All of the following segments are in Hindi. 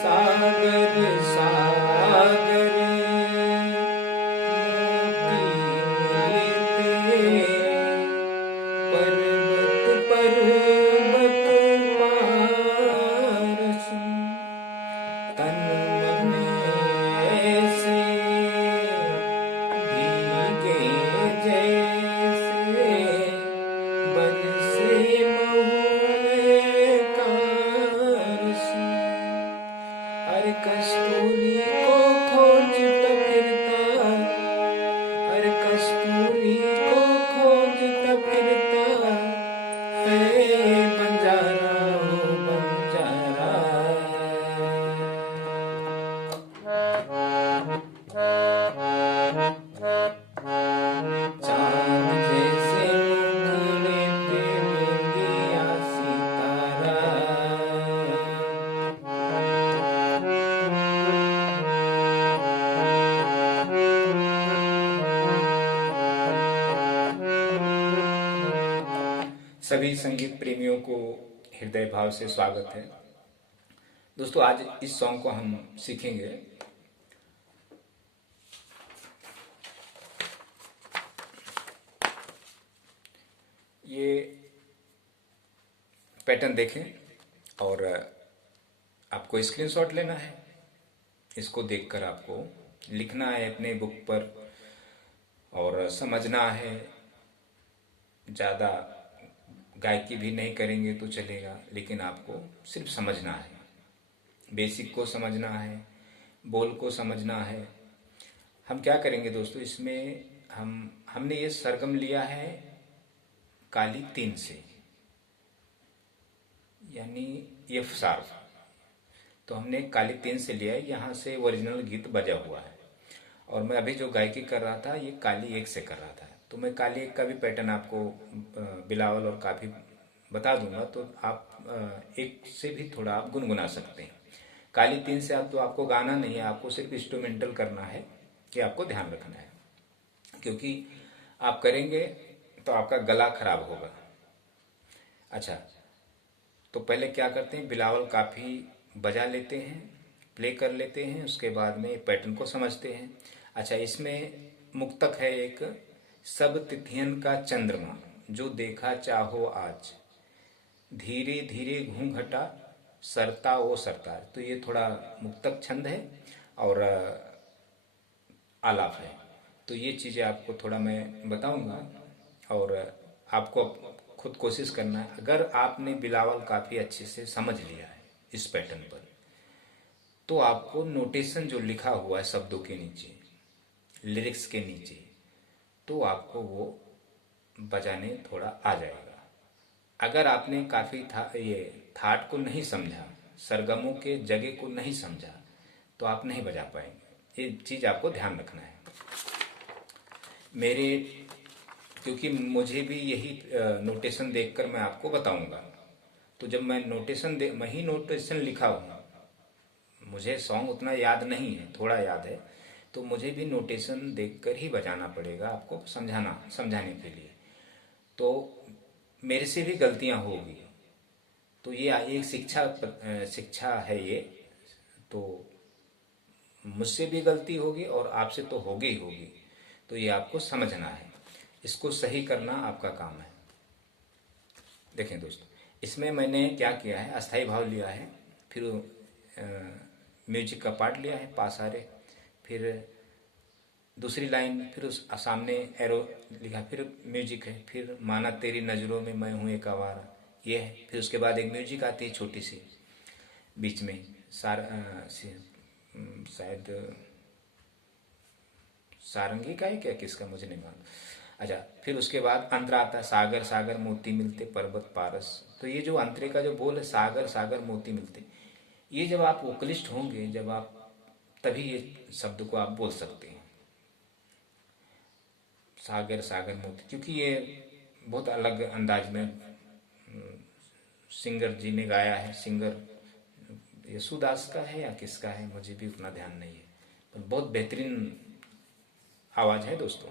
सागर सागर मोती मिलते, पर्वत पर्वत पारस, तन मन ऐसे भीगे जैसे बरसे महुए का रस। अरे कस्तूरी को खोजता फिरता, अरे कस्तूरी को खोजता फिरता है बंजारा हो बंजारा। चांद जैसे मुखड़े पे बिंदिया सितारा, सभी संगीत प्रेमियों को हृदय भाव से स्वागत है। दोस्तों, आज इस सॉन्ग को हम सीखेंगे। ये पैटर्न देखें और आपको स्क्रीनशॉट लेना है। इसको देखकर आपको लिखना है अपने बुक पर और समझना है। ज़्यादा गायकी भी नहीं करेंगे तो चलेगा, लेकिन आपको सिर्फ समझना है। बेसिक को समझना है, बोल को समझना है। हम क्या करेंगे दोस्तों, इसमें हमने ये सरगम लिया है काली 3 से, यानी एफ शार्प। तो हमने काली 3 से लिया है, यहाँ से ओरिजिनल गीत बजा हुआ है। और मैं अभी जो गायकी कर रहा था ये काली 1 से कर रहा था। तो मैं काली 1 का भी पैटर्न आपको बिलावल और काफी बता दूंगा, तो आप 1 से भी थोड़ा आप गुनगुना सकते हैं। काली 3 से आप तो आपको गाना नहीं है, आपको सिर्फ इंस्ट्रूमेंटल करना है, कि आपको ध्यान रखना है, क्योंकि आप करेंगे तो आपका गला खराब होगा। अच्छा, तो पहले क्या करते हैं, बिलावल काफ़ी बजा लेते हैं, प्ले कर लेते हैं, उसके बाद में पैटर्न को समझते हैं। अच्छा, इसमें मुक्तक है एक, सब तिथियन का चंद्रमा जो देखा चाहो आज, धीरे धीरे घूंघटा सरता वो सरताज। तो ये थोड़ा मुक्तक छंद है और आलाप है। तो ये चीज़ें आपको थोड़ा मैं बताऊंगा और आपको खुद कोशिश करना है। अगर आपने बिलावल काफ़ी अच्छे से समझ लिया है इस पैटर्न पर, तो आपको नोटेशन जो लिखा हुआ है शब्दों के नीचे, लिरिक्स के नीचे, तो आपको वो बजाने थोड़ा आ जाएगा। अगर आपने काफ़ी ये थाट को नहीं समझा, सरगमों के जगह को नहीं समझा, तो आप नहीं बजा पाएंगे। ये चीज़ आपको ध्यान रखना है। मेरे, क्योंकि मुझे भी यही नोटेशन देखकर मैं आपको बताऊंगा। तो जब मैं ही नोटेशन लिखा हूँ, मुझे सॉन्ग उतना याद नहीं है, थोड़ा याद है, तो मुझे भी नोटेशन देखकर ही बजाना पड़ेगा आपको समझाने के लिए। तो मेरे से भी गलतियाँ होगी, तो ये एक शिक्षा है ये। तो मुझसे भी गलती होगी और आपसे तो होगी ही होगी। तो ये आपको समझना है, इसको सही करना आपका काम है। देखें दोस्तों, इसमें मैंने क्या किया है, अस्थाई भाव लिया है, फिर म्यूजिक का पार्ट लिया है पासारे, फिर दूसरी लाइन, फिर उस सामने एरो लिखा, फिर म्यूजिक है, फिर माना तेरी नज़रों में मैं हूँ एक आवारा, ये है। फिर उसके बाद एक म्यूजिक आती है छोटी सी बीच में, शायद सारंगी का है क्या, किसका मुझे नहीं मालूम। अच्छा, फिर उसके बाद अंतरा आता है, सागर सागर मोती मिलते पर्वत पारस। तो ये जो अंतरे का जो बोल है, सागर सागर मोती मिलते, ये जब आप वोकलिस्ट होंगे, जब आप, तभी ये शब्द को आप बोल सकते हैं, सागर सागर मोती। क्योंकि ये बहुत अलग अंदाज में सिंगर जी ने गाया है। सिंगर यशुदास का है या किसका है, मुझे भी उतना ध्यान नहीं है, पर बहुत बेहतरीन आवाज है दोस्तों।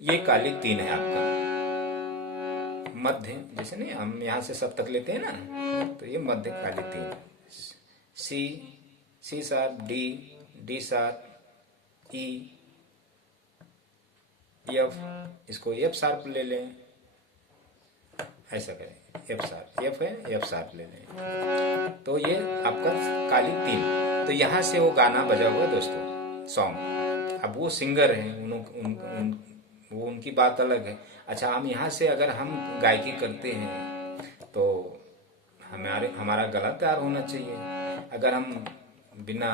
ये काली 3 है आपका मध्य, जैसे नहीं हम यहाँ से सब तक लेते हैं ना, तो ये मध्य काली 3। C, C sharp, D, D sharp, E, F, इसको एफ शार्प ले लें, ऐसा करें, एफ शार्प, एफ है एफ शार्प ले लें, तो ये आपका काली 3। तो यहाँ से वो गाना बजा हुआ दोस्तों, सॉन्ग। अब वो सिंगर हैं, वो उनकी बात अलग है। अच्छा, हम यहाँ से अगर हम गायकी करते हैं तो हमारा गला तैयार होना चाहिए। अगर हम बिना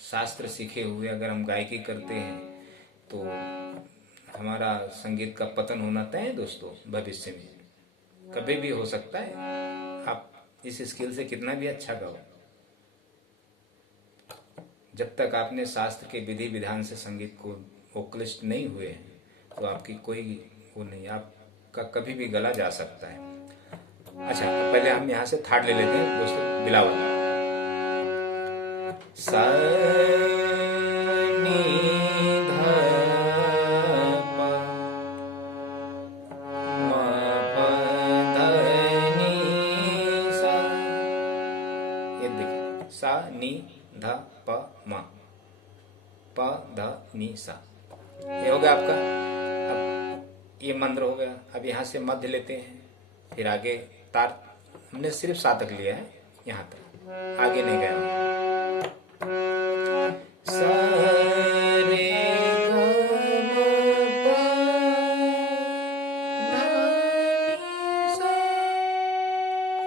शास्त्र सीखे हुए अगर हम गायकी करते हैं तो हमारा संगीत का पतन होना तय है दोस्तों। भविष्य में कभी भी हो सकता है, आप इस स्किल से कितना भी अच्छा गाओ, जब तक आपने शास्त्र के विधि विधान से संगीत को वोकलिस्ट नहीं हुए हैं तो आपकी कोई वो नहीं, आपका कभी भी गला जा सकता है। अच्छा, पहले हम यहाँ से थार्ड ले लेते हैं दोस्तों, बिलावल। सा नी धा पा मा पा धा नी सा। ये देखिए, सा नी धा पा मा पा धा नी सा, ये हो गया आपका। अब ये मंत्र हो गया। अब यहाँ से मध्य लेते हैं, फिर आगे तार हमने सिर्फ सा तक लिया है, यहाँ तक आगे नहीं गया। सा रे ग म प धा नी सा,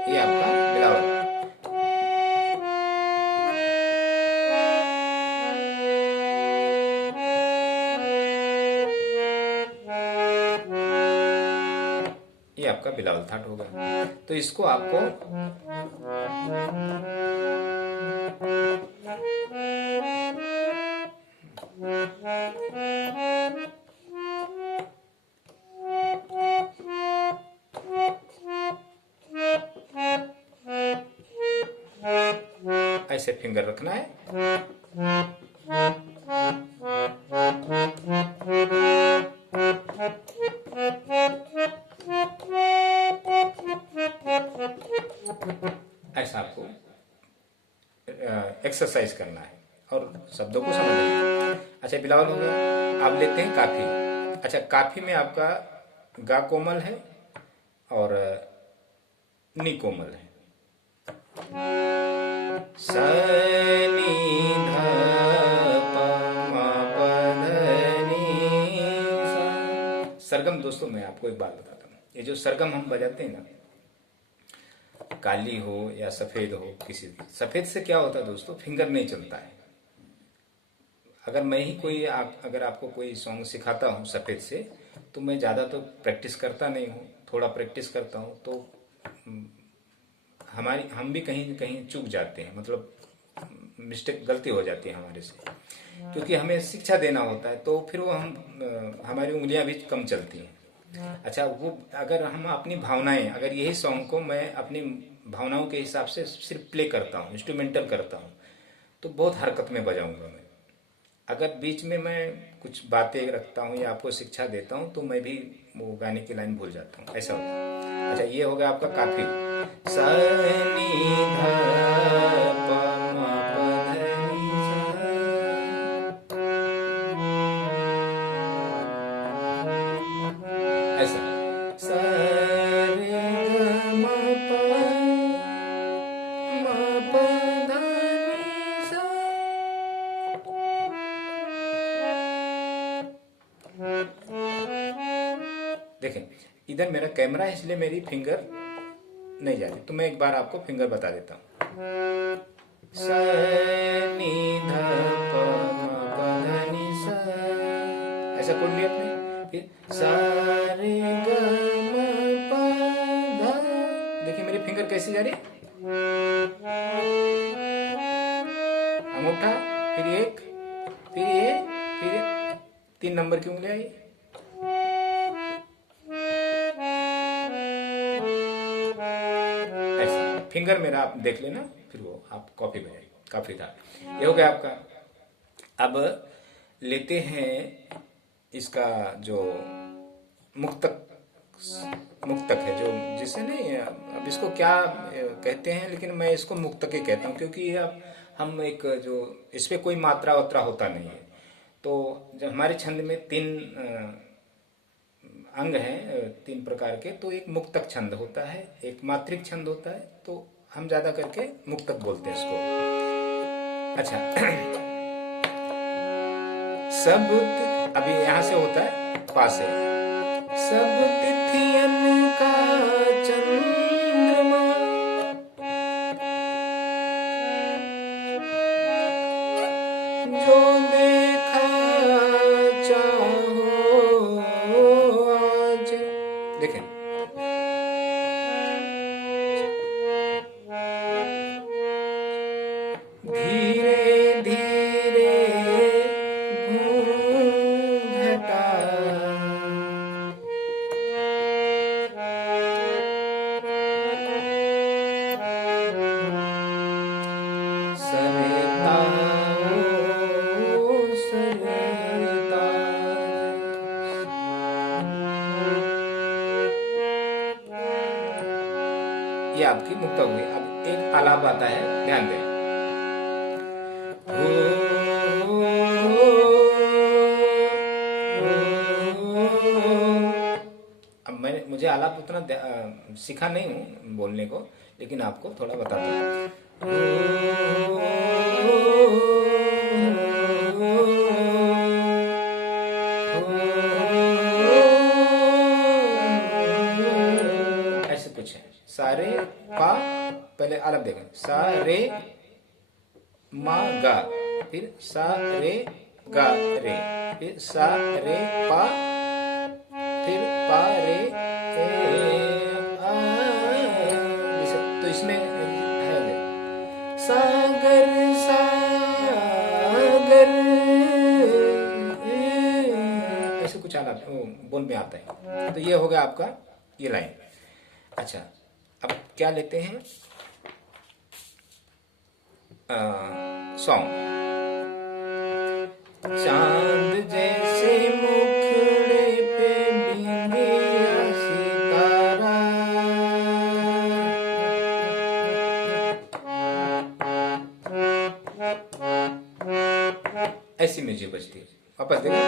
ये आपका बिलावल। ये आपका बिलावल थाट हो गया। तो इसको आपको ऐसे फिंगर रखना है। ऐसा आपको एक्सरसाइज करना है और शब्दों को समझना है। अच्छा, बिलावल हो गया। आप लेते हैं काफी। अच्छा, काफी में आपका गा कोमल है और नी कोमल है। सा नी धा पा मा पा धा नी सा। सरगम दोस्तों, मैं आपको एक बात बताता हूँ, ये जो सरगम हम बजाते हैं ना, काली हो या सफेद हो, किसी भी सफेद से क्या होता है दोस्तों, फिंगर नहीं चलता है। अगर मैं ही कोई अगर आपको कोई सॉन्ग सिखाता हूँ सफेद से, तो मैं ज़्यादा तो प्रैक्टिस करता नहीं हूँ, थोड़ा प्रैक्टिस करता हूँ तो हम भी कहीं कहीं चूक जाते हैं, मतलब मिस्टेक, गलती हो जाती है हमारे से, क्योंकि हमें शिक्षा देना होता है तो फिर वो हमारी उंगलियां भी कम चलती हैं। अच्छा, वो अगर हम अपनी भावनाएं, अगर यही सॉन्ग को मैं अपनी भावनाओं के हिसाब से सिर्फ प्ले करता हूँ, इंस्ट्रूमेंटल करता हूँ, तो बहुत हरकत में बजाऊंगा मैं। अगर बीच में मैं कुछ बातें रखता हूँ या आपको शिक्षा देता हूँ तो मैं भी वो गाने की लाइन भूल जाता हूँ, ऐसा होता है। अच्छा, ये हो गया आपका काफी। सा नी धा पा मा पा धा नी सा। ऐसा सा रे ग म प म प धा नी सा। देखें, इधर मेरा कैमरा है इसलिए मेरी फिंगर नहीं जाती, तो मैं एक बार आपको फिंगर बता देता हूँ। सा नी धा पा मा पा धा नी सा, ऐसा कोड लिया आपने। फिर सा रे ग म पा धा, देखिए मेरी फिंगर कैसी जा रही है, अंगूठा, फिर एक, फिर ये, फिर 3 नंबर की उंगली आई। ऐसा फिंगर मेरा आप देख लेना, फिर वो आप कॉपी बजाइए, काफी था। ये हो गया आपका। अब लेते हैं इसका जो मुक्तक मुक्तक है, जो जिसे नहीं, अब इसको क्या कहते हैं, लेकिन मैं इसको मुक्तक ही कहता हूँ, क्योंकि ये अब हम एक जो इस पे कोई मात्रा वात्रा होता नहीं है। तो जब हमारे छंद में तीन अंग हैं, तीन प्रकार के, तो एक मुक्तक छंद होता है, एक मात्रिक छंद होता है, तो हम ज्यादा करके मुक्तक बोलते हैं इसको। अच्छा। सब अभी यहाँ से होता है पास है। सब तिथियन का चंद्रमा जो देखा चाहो आज। देखें, धीरे धीरे घूंघटा सरिता ओ सरिता। ये आपकी मुक्ता हुई। अब एक आलाप आता है, ध्यान दें। अब मैंने मुझे आलाप उतना सीखा नहीं हूँ बोलने को, लेकिन आपको थोड़ा बताता हूँ। ऐसे कुछ है। सारे पा, पहले आलाप देखें, सारे मा गा, फिर सा रे गा रे, फिर सा रे पा, फिर पा रे आ। तो इसमें है सागर सागर, ऐसे कुछ आलाप बोल में आता है। तो ये हो गया आपका ये लाइन। अच्छा, अब क्या लेते हैं सॉन्ग। चांद जैसे मुखड़े पे बिंदिया सितारा, ऐसी म्यूजिक बजती है। वापस देखो,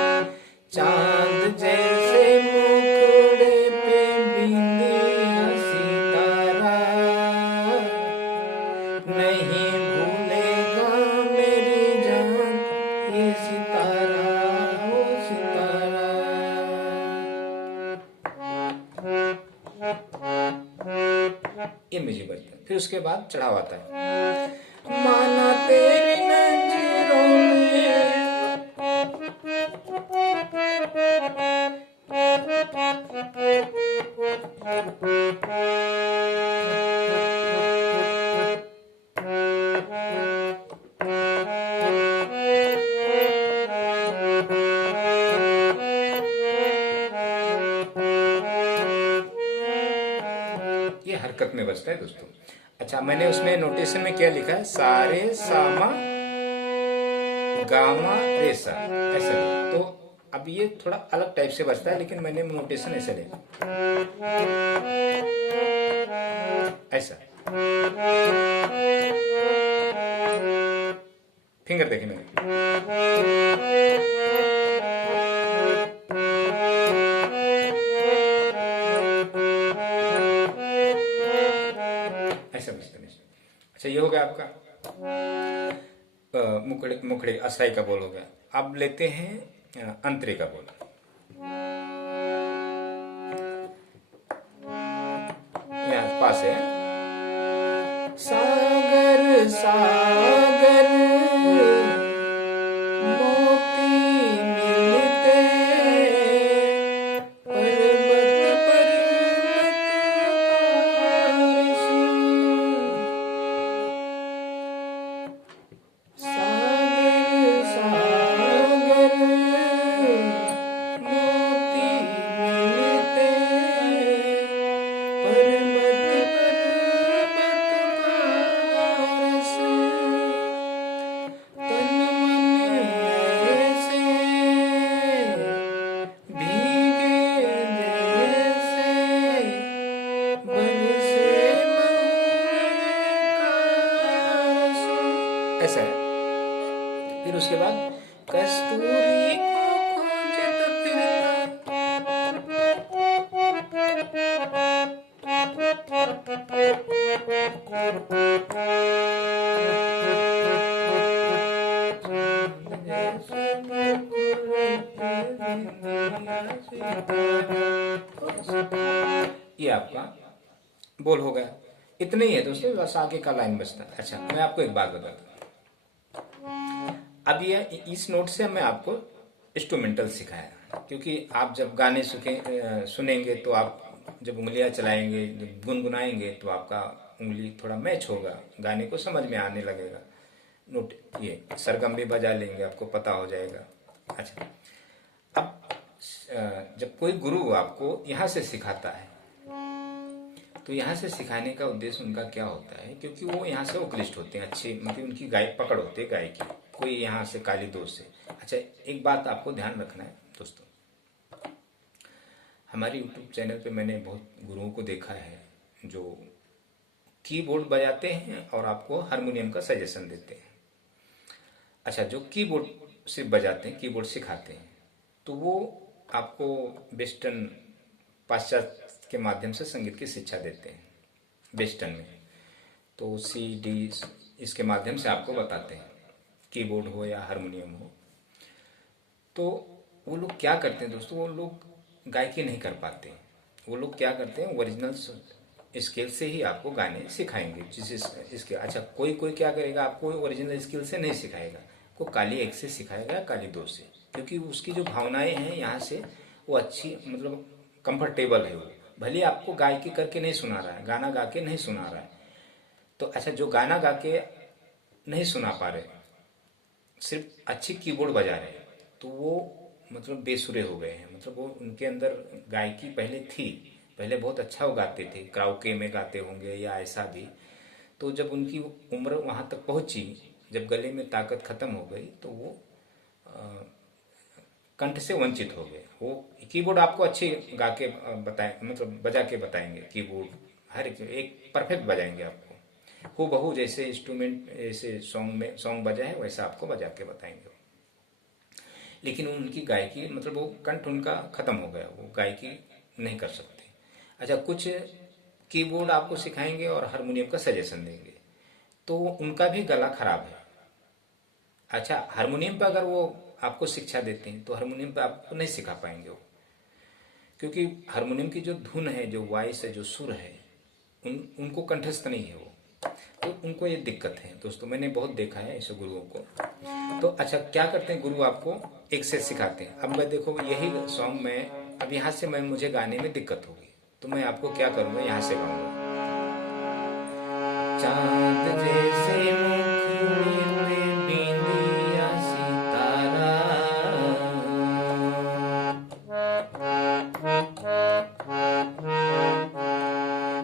चांद जैसे मुखड़े पे बिंदिया सितारा, नहीं भूलेगा मेरी जान ये सितारा ओ सितारा। ये म्यूजिक बजता है। फिर उसके बाद चढ़ाव आता है। माना तेरी नजरों में ये हरकत में बजता है दोस्तों। अच्छा, मैंने उसमें नोटेशन में क्या लिखा है, सारे सामा गामा रेसा, ऐसा नहीं। तो अब ये थोड़ा अलग टाइप से बजता है, लेकिन मैंने नोटेशन ऐसा लिखा, ऐसा। फिंगर देखिए मेरे, ऐसा बजता है। अच्छा, ये हो गया आपका मुखड़े मुखड़े अस्थाई का बोल हो गया। अब लेते हैं अंतरे का बोल। यहाँ पास है, सागर सागर मोती मिलते, पर्वत पर्वत आरज़ू, सागर सागर मोती मिलते, पर्वत पर्वत का रस कस्तूरी को खोजत फिरता। ये आपका बोल हो गया। इतना ही है दोस्तों, बस आगे का लाइन बचता है। अच्छा, मैं आपको एक बात बताता हूँ। अब ये इस नोट से मैं आपको इंस्ट्रूमेंटल सिखाया, क्योंकि आप जब गाने सुनेंगे तो आप जब उंगलियां चलाएंगे, जब गुनगुनाएंगे तो आपका उंगली थोड़ा मैच होगा, गाने को समझ में आने लगेगा। नोट ये सरगम भी बजा लेंगे, आपको पता हो जाएगा। अच्छा, अब जब कोई गुरु आपको यहाँ से सिखाता है तो यहाँ से सिखाने का उद्देश्य उनका क्या होता है, क्योंकि वो यहाँ से उपलिष्ट होते हैं, अच्छे मतलब उनकी गाय पकड़ होती है गाय की, कोई यहाँ से काली दोष से। अच्छा, एक बात आपको ध्यान रखना है दोस्तों, हमारे यूट्यूब चैनल पे मैंने बहुत गुरुओं को देखा है जो कीबोर्ड बजाते हैं और आपको हारमोनियम का सजेशन देते हैं। अच्छा, जो कीबोर्ड से बजाते हैं, कीबोर्ड सिखाते हैं, तो वो आपको वेस्टर्न पाश्चात्य के माध्यम से संगीत की शिक्षा देते हैं। वेस्टर्न में तो सी डी इसके माध्यम से आपको बताते हैं, कीबोर्ड हो या हारमोनियम हो। तो वो लोग क्या करते हैं दोस्तों, वो लोग गायकी नहीं कर पाते। वो लोग क्या करते हैं, ओरिजिनल स्केल से ही आपको गाने सिखाएंगे जिस इसके। अच्छा, कोई कोई क्या करेगा, आपको ओरिजिनल स्केल से नहीं सिखाएगा, को काली एक से सिखाएगा, काली दो से, क्योंकि उसकी जो भावनाएं हैं यहाँ से वो अच्छी मतलब कंफर्टेबल है। वो भले आपको गायकी करके नहीं सुना रहा है, गाना गा के नहीं सुना रहा है। तो अच्छा, जो गाना गा के नहीं सुना पा रहे, सिर्फ अच्छी कीबोर्ड बजा रहे, तो वो मतलब बेसुरे हो गए हैं। मतलब वो उनके अंदर गायकी पहले थी, पहले बहुत अच्छा वो गाते थे, कराओके में गाते होंगे या ऐसा भी। तो जब उनकी उम्र वहाँ तक पहुँची, जब गले में ताकत खत्म हो गई, तो वो कंठ से वंचित हो गए। वो कीबोर्ड आपको अच्छी गा के बताए, मतलब बजा के बताएंगे, कीबोर्ड हर एक परफेक्ट बजाएंगे आपको, वो बहू जैसे इंस्ट्रूमेंट ऐसे सॉन्ग बजा है वैसा आपको बजा के बताएंगे। लेकिन उनकी गायकी मतलब वो कंठ उनका खत्म हो गया, वो गायकी नहीं कर सकते। अच्छा, कुछ कीबोर्ड आपको सिखाएंगे और हारमोनियम का सजेशन देंगे, तो उनका भी गला खराब है। अच्छा, हारमोनियम पर अगर वो आपको शिक्षा देते हैं तो हारमोनियम पर आपको नहीं सिखा पाएंगे वो, क्योंकि हारमोनियम की जो धुन है, जो वॉइस है, जो सुर है, उनको कंठस्थ नहीं है वो, तो उनको ये दिक्कत है दोस्तों। मैंने बहुत देखा है ऐसे गुरुओं को। तो अच्छा, क्या करते हैं गुरु, आपको एक से सिखाते हैं। अब मैं देखो यही सॉन्ग में अब यहाँ से मुझे गाने में दिक्कत होगी, तो मैं आपको क्या करूँगा, यहाँ से गाऊंगा। चांद जैसे मुखड़े पे बिंदिया सितारा,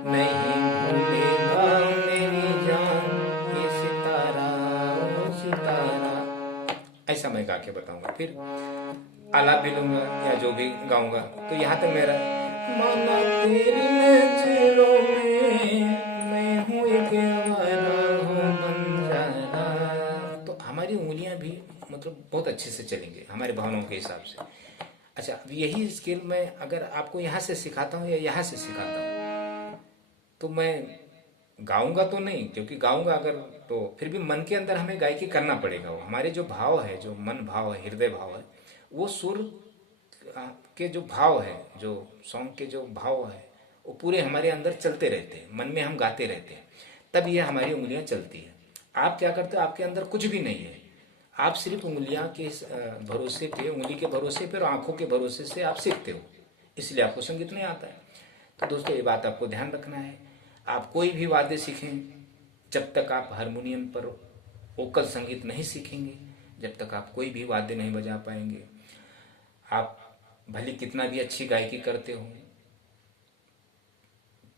नहीं भूलेगा मेरी जान ये सितारा, ओ सितारा। ऐसा मैं गा के बताऊंगा, फिर आलाप भी लूंगा या जो भी गाऊंगा। तो यहाँ तक मेरा माना तेरी नजरों में मैं हूँ एक आवारा हूँ बंजारा। तो हमारी उंगलियां भी मतलब बहुत अच्छे से चलेंगे हमारे भावनाओं के हिसाब से। अच्छा, अब यही स्किल मैं अगर आपको यहाँ से सिखाता हूँ या यहाँ से सिखाता हूँ, तो मैं गाऊंगा तो नहीं, क्योंकि गाऊंगा अगर तो फिर भी मन के अंदर हमें गायकी करना पड़ेगा। वो हमारे जो भाव है, जो मन भाव है, हृदय भाव है, वो सुर के जो भाव है, जो सॉन्ग के जो भाव है, वो पूरे हमारे अंदर चलते रहते हैं, मन में हम गाते रहते हैं, तब ये हमारी उंगलियां चलती है। आप क्या करते हो, आपके अंदर कुछ भी नहीं है, आप सिर्फ उंगलियां के भरोसे पे, उंगली के भरोसे पे और आंखों के भरोसे से आप सीखते हो, इसलिए आपको संगीत नहीं आता है। तो दोस्तों, ये बात आपको ध्यान रखना है। आप कोई भी वाद्य सीखें, जब तक आप हारमोनियम पर वोकल संगीत नहीं सीखेंगे, जब तक आप कोई भी वाद्य नहीं बजा पाएंगे। आप भले कितना भी अच्छी गायकी करते हो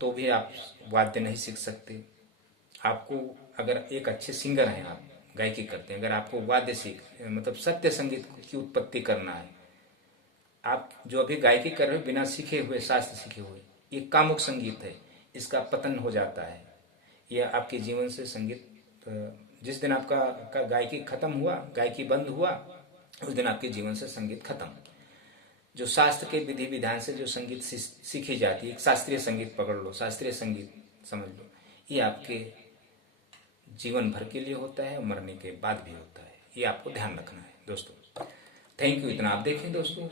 तो भी आप वाद्य नहीं सीख सकते। आपको अगर एक अच्छे सिंगर हैं, आप गायकी करते हैं, अगर आपको वाद्य सीख मतलब सत्य संगीत की उत्पत्ति करना है, आप जो अभी गायकी कर रहे हो बिना सीखे हुए, शास्त्र सीखे हुए, ये कामुक संगीत है, इसका पतन हो जाता है। यह आपके जीवन से संगीत जिस दिन आपका गायकी खत्म हुआ, गायकी बंद हुआ, उस दिन आपके जीवन से संगीत खत्म। जो शास्त्र के विधि विधान से जो संगीत सीखी जाती है, शास्त्रीय संगीत पकड़ लो, शास्त्रीय संगीत समझ लो, ये आपके जीवन भर के लिए होता है, मरने के बाद भी होता है। ये आपको ध्यान रखना है दोस्तों। Thank you. इतना आप देखें दोस्तों।